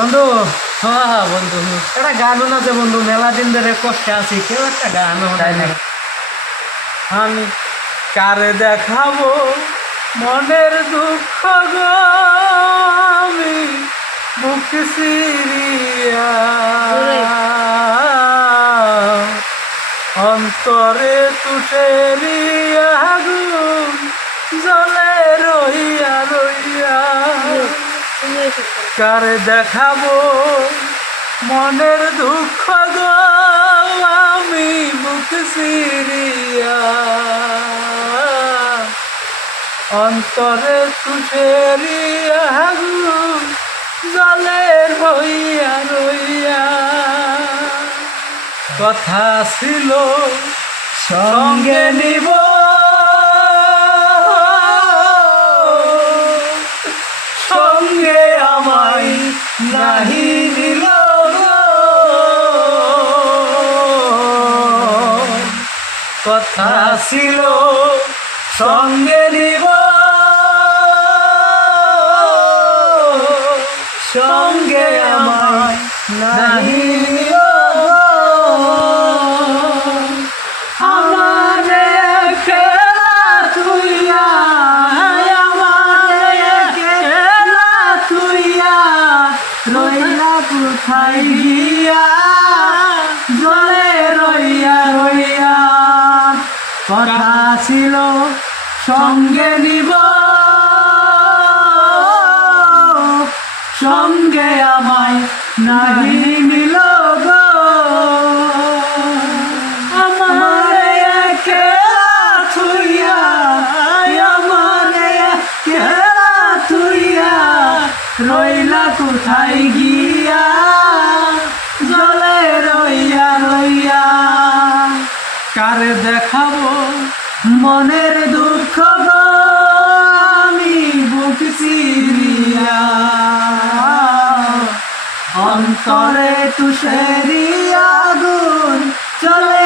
বন্ধু। হ্যাঁ বন্ধু, একটা গানও না যে বন্ধু, মেলা দিন ধরে কষ্টে আছি, কেউ একটা গানও তাই না। আমি কারে দেখাবো মনের দুঃখ গো, আমি বুক সিরিয়া অন্তরে তুষেরি আগুন জলে রইয়া রইয়া। কারে দেখাবো মনের দুঃখ গো, আমি বুক সিরিয়া অন্তরে তুষেরি আগুন জলে রইয়া রইয়া। কথা ছিল সঙ্গে নিব, সঙ্গে আমায় নাহি নিল গো। কথা ছিল সঙ্গে নিব, সঙ্গে আমায় নাহি নিল গো। আমারে খেলা তুইয়া, আমারে খেলা তুইয়া রইলা কোথায় গিয়া জলে রইয়া রইয়া। কথা ছিল সঙ্গে নিব, সঙ্গে আমায় নাহি নিল গো। আমারে খেলা থুইয়া, আমারে খেলা থুইয়া রইলা কোথায় গিয়া জলে রইয়া রইয়া। কারে দেখাবো মনের দুঃখ গো, আমি বুক চিরিয়া অন্তরে তুষেরি আগুন চলে